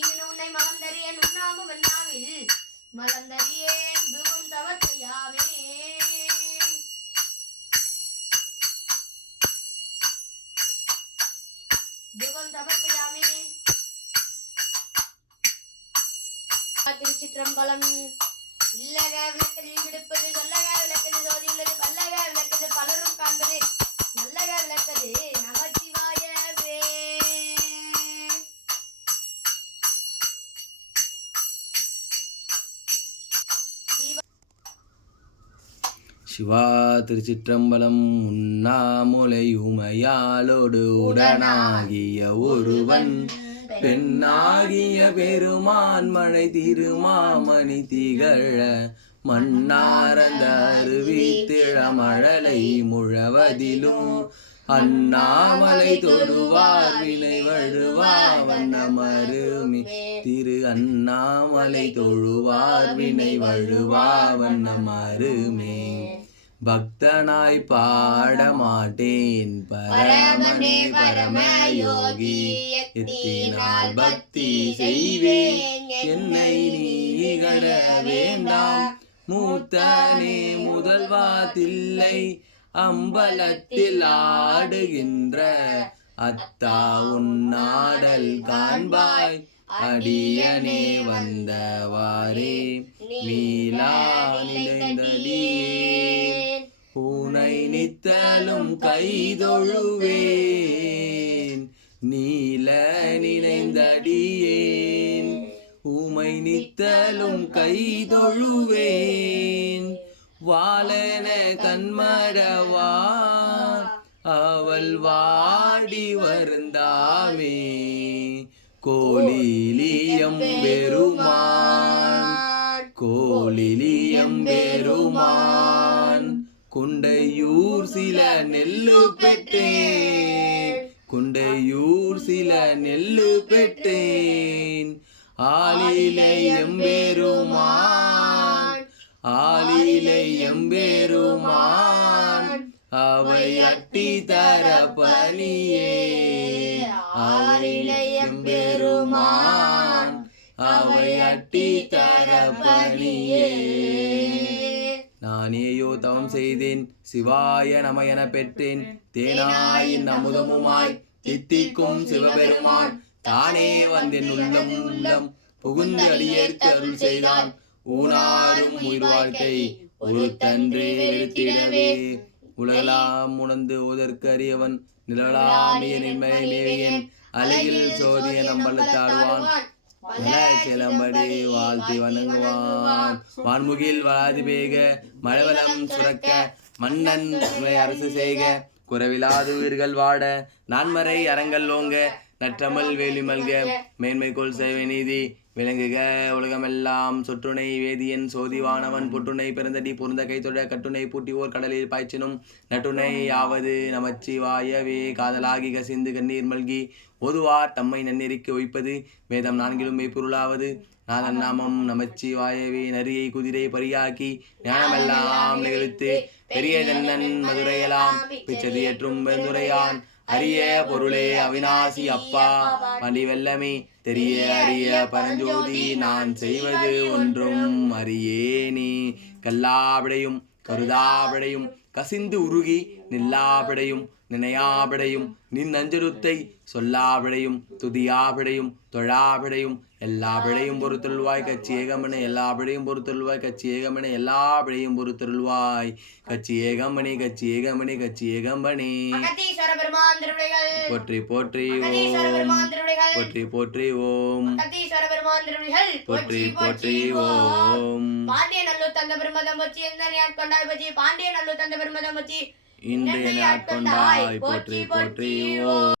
உன்னை மகந்தறியேன் உண்ணாமும் என்னாவில் மலர்ந்தறியேன் துகம் தவத்தையாமே துகம் தவத்தையாமே. திருச்சிற்றம்பலம். இல்லக விளக்கதில் விடுப்பது சொல்லக விளக்கது சோதி உள்ளது பல்லக விளக்கது பலரும் காண்பது நல்லக விளக்கது நமச்சிவாயவே. சிவா திருச்சிற்றம்பலம். உண்ணாமுலையுமையாலோடு உடனாகிய ஒருவன் பெண்ணாகிய பெருமான் மழை திருமாமணி திகழ மண்ணாரந்த அருவி திழமழலை முழவதிலும் அண்ணாமலை தொழுவார் வினை வழுவா வண்ணமருமி திரு அண்ணாமலை தொழுவார் வினை வழுவா வண்ணமருமே. பக்தனாய் பாடமாட்டேன் பரமனே பரமயோகி எத்தினால் பக்தி செய்வேன் என்னை நீ இகழ வேண்டாம். மூத்தனே முதல்வா தில்லை அம்பலத்தில் ஆடுகின்ற அத்தா உன்னாடல் காண்பாய் அடியனே வந்தவாறே மீளா நிலைந்தடியேன் பூனை நித்தலும் கைதொழுவேன் நீல நினைந்தடியேன் ஊமை நித்தலும் கைதொழுவேன் வாழன கண்மடவான் அவள் வாடி வருந்தாமே கோலிலியம் பெருமான் கோலிலியம் பெருமான் குண்டையூர் சில நெல்லு பெற்றேன் குண்டையூர் சில நெல்லு பெற்றேன் ஆலிலை எம்பெருமான் ஆலிலை எம்பெருமான் அவை அட்டி தர பணியே ஆலிலை எம்பெருமான் அவை அட்டி தர பணியே. நானேயோ தவம் செய்தேன் சிவாய நம என பெற்றேன் தேனாயின் அமுதமுமாய் தித்திக்கும் சிவபெருமான் தானே வந்தேன் உள்ளம் உள்ளம் புகுந்து அடியேற்கு அருள் செய்தான் ஊனாரும் உயிர் வாழ்க்கை ஒரு தன்றே வெறுத்திடவே உலகலாம் உணர்ந்து உதற்கு அறியவன் நிழலாமிய நின்மலை மேவியன் அழகில் சோதிய நம்பலத்தாடுவான் சிலம்படி வாழ்த்தி வணங்குவான் வான்முகில் வளாதி பேக மழவலம் சுரக்க மன்னன் அரசு செய்க குறைவிலாது உயிர்கள் வாட நான்மறை அறங்கள் ஓங்க நற்றமல் வேலி மல்க மேன்மை கொள் சேவை நீதி விளங்குக உலகமெல்லாம் சொற்றுணை வேதியன் சோதிவானவன் பொற்றுணை பிறந்தடி பொருந்த கைத்தொட கட்டுணை பூட்டிவோர் கடலில் பாய்ச்சினும் நட்டுணை யாவது நமச்சிவாயவே காதலாகி கசிந்து கண்ணீர் மல்கி ஓதுவார் தம்மை நன்னெறிக்கு ஒய்ப்பது வேதம் நான்கிலும் மெய்ப்பொருளாவது நாதன் நாமம் நமச்சிவாயவே. நரியை குதிரை பரியாக்கி ஞானமெல்லாம் நிகழ்த்து பெரிய தன்னன் மதுரையெல்லாம் பிச்சதியற்றும் வெந்துரையான் அரிய பொருளே அவிநாசி அப்பா வண்டி வெள்ளமே தெரிய அறிய பரஞ்சோதி நான் செய்வது ஒன்றும் அறியேனே. கல்லாபிடையும் கருதாபிடையும் கசிந்து உருகி நில்லாபிடையும் நினையாபிடையும் நின் அஞ்சருத்தை சொல்லாபிடையும் துதியாபிடையும் தொழாபிடையும் எல்லா பிழையும் பொறுத்தருள்வாய் கட்சி ஏகமணி எல்லா பிழையும் பொறுத்தருள்வாய் கட்சி ஏகமணி எல்லா பிழையும் பொறுத்தருள்வாய் கட்சி ஏகமணி கட்சி ஏகமணி கட்சி ஏகம்பணி. போற்றி போற்றி ஓம் போற்றி போற்றி ஓம் போற்றி போற்றி ஓம். பாண்டியநல்லூர் தந்த பெருமதம் வச்சு எந்த ஆட்கொண்டாய் பற்றி பாண்டியநல்லூர் தந்த பெருமதம் வச்சு இன்றைய ஆட்கொண்டாய் போற்றி போற்றி ஓம்.